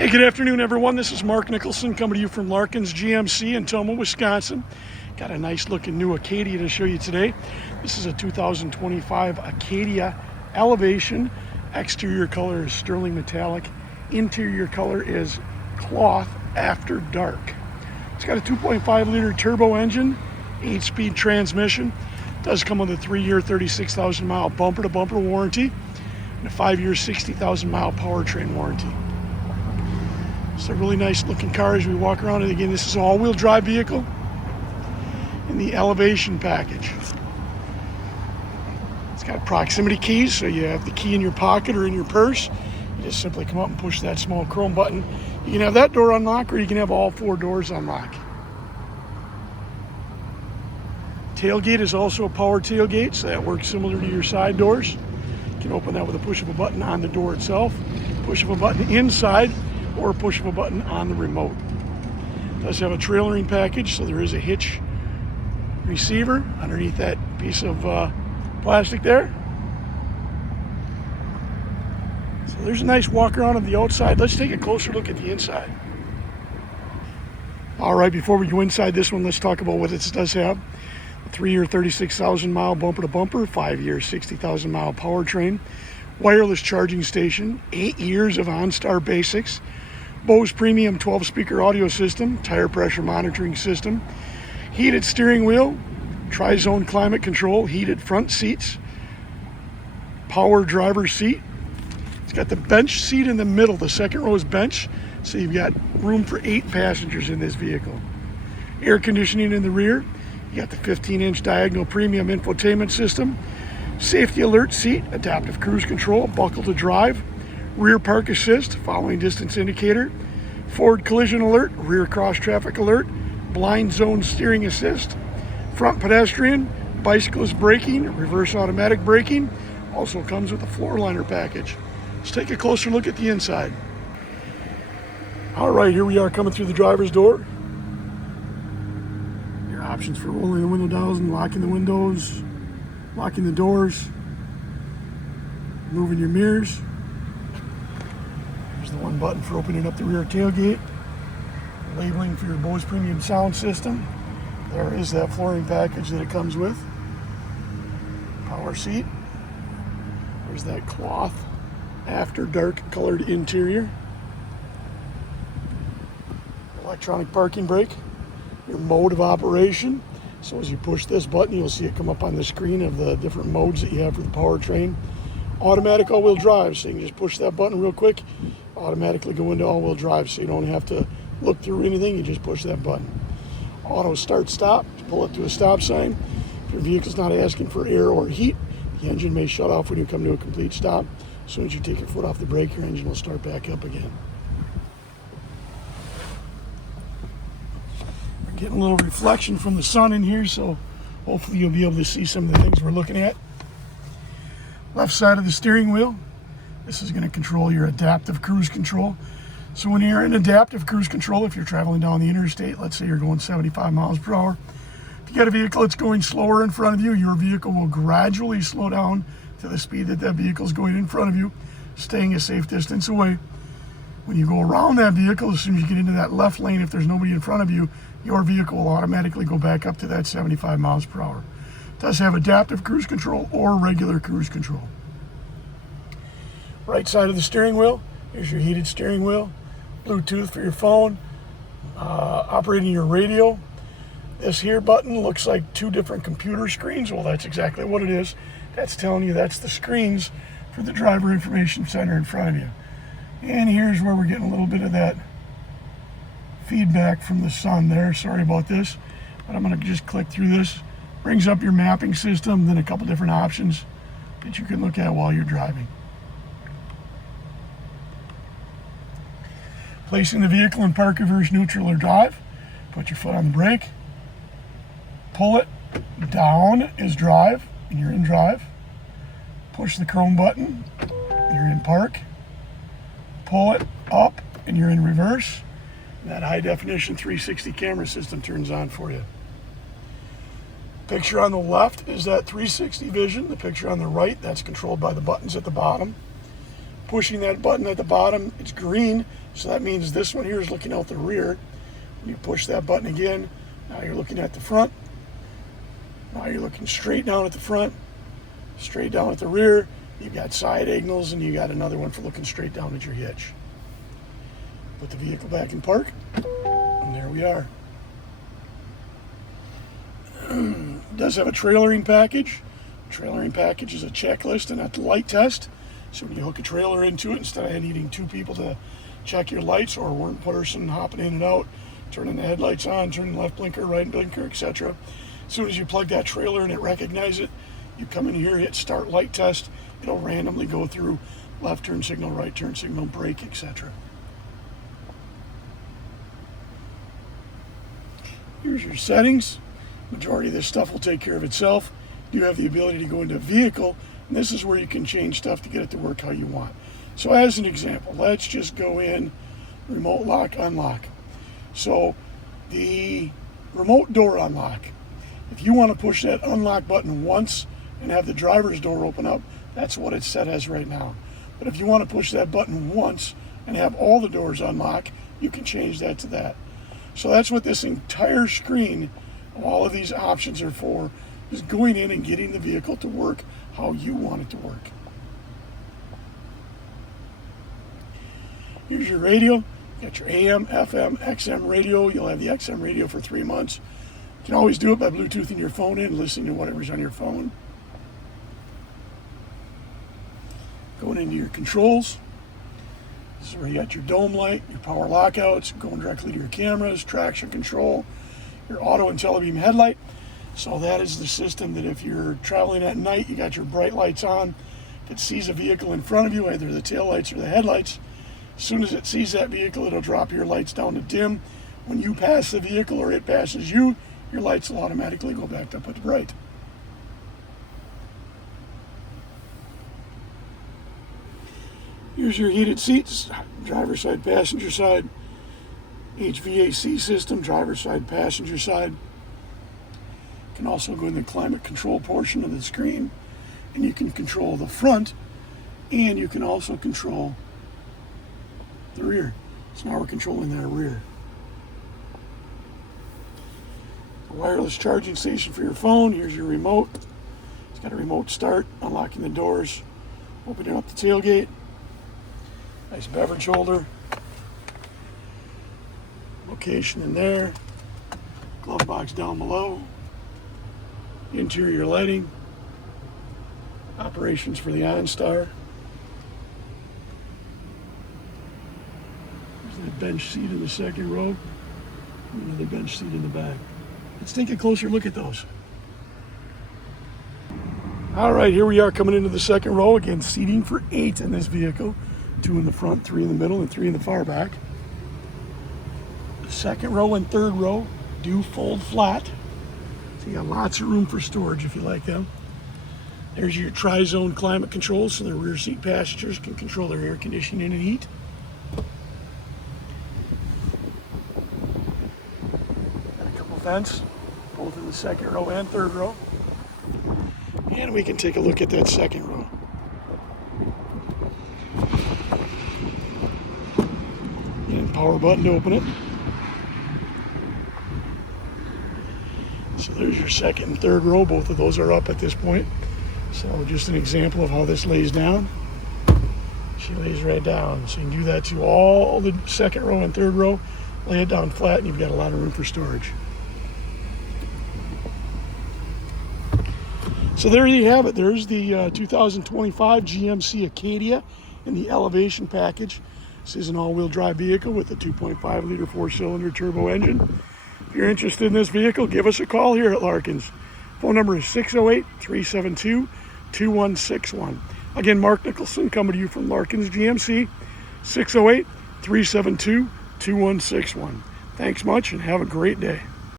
Hey, good afternoon, everyone. This is Mark Nicholson coming to you from Larkins GMC in Tomah, Wisconsin. Got a nice looking new Acadia to show you today. This is a 2025 Acadia Elevation. Exterior color is sterling metallic. Interior color is cloth after dark. It's got a 2.5 liter turbo engine, 8-speed transmission. Does come with a 3-year, 36,000 mile bumper to bumper warranty and a 5-year, 60,000 mile powertrain warranty. It's a really nice looking car as we walk around. And again, this is an all-wheel drive vehicle in the Elevation package. It's got proximity keys, so you have the key in your pocket or in your purse. You just simply come up and push that small chrome button. You can have that door unlock, or you can have all 4 doors unlock. Tailgate is also a power tailgate, so that works similar to your side doors. You can open that with a push of a button on the door itself, push of a button inside, or a push of a button on the remote. It does have a trailering package, so there is a hitch receiver underneath that piece of plastic there. So there's a nice walk around on the outside. Let's take a closer look at the inside. All right, before we go inside this one, let's talk about what it does have. A 3-year, 36,000 mile bumper to bumper, 5-year, 60,000 mile powertrain, wireless charging station, 8 years of OnStar basics, Bose premium 12-speaker audio system, tire pressure monitoring system, heated steering wheel, tri-zone climate control, heated front seats, power driver's seat. It's got the bench seat in the middle. The second row is bench, so you've got room for 8 passengers in this vehicle. Air conditioning in the rear. You got the 15-inch diagonal premium infotainment system, safety alert seat, adaptive cruise control, buckle to drive, rear park assist, following distance indicator, forward collision alert, rear cross traffic alert, blind zone steering assist, front pedestrian, bicyclist braking, reverse automatic braking. Also comes with a floor liner package. Let's take a closer look at the inside. All right, here we are coming through the driver's door. Your options for rolling the window down and locking the windows, locking the doors, moving your mirrors. There's the one button for opening up the rear tailgate. Labeling for your Bose premium sound system. There is that flooring package that it comes with. Power seat. There's that cloth after dark colored interior. Electronic parking brake. Your mode of operation. So as you push this button, you'll see it come up on the screen of the different modes that you have for the powertrain. Automatic all-wheel drive, so you can just push that button real quick, automatically go into all-wheel drive, so you don't have to look through anything, you just push that button. Auto start stop, pull it to a stop sign. If your vehicle's not asking for air or heat, the engine may shut off when you come to a complete stop. As soon as you take your foot off the brake, your engine will start back up again. We're getting a little reflection from the sun in here, so hopefully you'll be able to see some of the things we're looking at. Left side of the steering wheel, this is going to control your adaptive cruise control. So when you're in adaptive cruise control, if you're traveling down the interstate, let's say you're going 75 miles per hour, if you got a vehicle that's going slower in front of you, your vehicle will gradually slow down to the speed that that vehicle is going in front of you, staying a safe distance away. When you go around that vehicle, as soon as you get into that left lane, if there's nobody in front of you, your vehicle will automatically go back up to that 75 miles per hour. It does have adaptive cruise control or regular cruise control. Right side of the steering wheel, here's your heated steering wheel, Bluetooth for your phone, operating your radio. This here button looks like 2 different computer screens. Well, that's exactly what it is. That's telling you that's the screens for the driver information center in front of you. And here's where we're getting a little bit of that feedback from the sun there. Sorry about this, but I'm going to just click through this. Brings up your mapping system, then a couple different options that you can look at while you're driving. Placing the vehicle in park, reverse, neutral, or drive. Put your foot on the brake. Pull it down is drive, and you're in drive. Push the chrome button, you're in park. Pull it up, and you're in reverse. And that high definition 360 camera system turns on for you. Picture on the left is that 360 vision. The picture on the right, that's controlled by the buttons at the bottom. pushing that button at the bottom, it's green, so that means this one here is looking out the rear. When you push that button again, now you're looking at the front. Now you're looking straight down at the front, straight down at the rear. You've got side angles, and you got another one for looking straight down at your hitch. Put the vehicle back in park, and there we are. It does have a trailering package. Trailering package is a checklist and a light test. So when you hook a trailer into it, instead of needing two people to check your lights or one person hopping in and out, turning the headlights on, turning left blinker, right blinker, etc. As soon as you plug that trailer and it recognizes it, you come in here, hit start light test. It'll randomly go through left turn signal, right turn signal, brake, etc. Here's your settings. Majority of this stuff will take care of itself. You have the ability to go into vehicle, and this is where you can change stuff to get it to work how you want. So as an example, let's just go in remote lock, unlock. So the remote door unlock, if you want to push that unlock button once and have the driver's door open up, that's what it's set as right now. But if you want to push that button once and have all the doors unlock, you can change that to that. So that's what this entire screen, all of these options are for, is going in and getting the vehicle to work how you want it to work. Here's your radio. You got your AM, FM, XM radio. You'll have the XM radio for 3 months. You can always do it by Bluetoothing your phone in, listening to whatever's on your phone. Going into your controls. This is where you got your dome light, your power lockouts, going directly to your cameras, traction control, your auto and telebeam headlight. So that is the system that if you're traveling at night, you got your bright lights on. If it sees a vehicle in front of you, either the tail lights or the headlights, as soon as it sees that vehicle, it'll drop your lights down to dim. When you pass the vehicle or it passes you, your lights will automatically go back up at bright. Here's your heated seats, driver side, passenger side, HVAC system, driver side, passenger side. You can also go in the climate control portion of the screen, and you can control the front, and you can also control the rear. So now we're controlling that rear. A wireless charging station for your phone. Here's your remote. It's got a remote start, unlocking the doors, opening up the tailgate. Nice beverage holder. Location in there. Glove box down below. Interior lighting. Operations for the OnStar. There's the bench seat in the second row. And another bench seat in the back. Let's take a closer look at those. All right, here we are coming into the second row. Again, seating for 8 in this vehicle. 2 in the front, 3 in the middle, and 3 in the far back. The second row and third row do fold flat. So you got lots of room for storage if you like them. There's your tri-zone climate control, so the rear seat passengers can control their air conditioning and heat. Got a couple vents, both in the second row and third row. And we can take a look at that second row. And power button to open it. So there's your second and third row. Both of those are up at this point. So just an example of how this lays down. She lays right down. So you can do that to all the second row and third row. Lay it down flat and you've got a lot of room for storage. So there you have it. There's the 2025 GMC Acadia in the Elevation package. This is an all-wheel drive vehicle with a 2.5 liter 4-cylinder turbo engine. If you're interested in this vehicle, give us a call here at Larkins. Phone number is 608-372-2161. Again, Mark Nicholson coming to you from Larkins GMC, 608-372-2161. Thanks much and have a great day.